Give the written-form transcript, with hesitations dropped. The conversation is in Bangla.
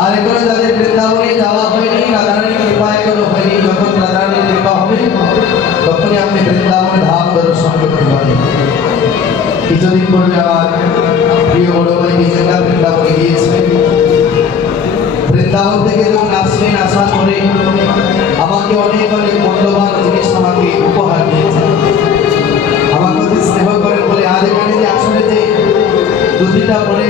আর এগুলো যাদের বৃন্দাবনে যাওয়া হয়নি, রাধারানীর কৃপা এগুলো হয়নি, যখন রাধারানীর কৃপা হবে তখনই আপনি বৃন্দাবন ধাম দর্শন করতে পারেন। কিছুদিন পূর্বে আমার প্রিয় বড় ভাই বিজেন্দা বৃন্দাবনে গিয়েছিলেন। বৃন্দাবন থেকে যখন আসলেন, আসার পরে আমাকে অনেক অনেক মূল্যবান জিনিস আমাকে উপহার দিয়েছেন। আমাকে অতি স্নেহ করে বলে, আজ এখানে যে আসলে যে দুটিটা পরে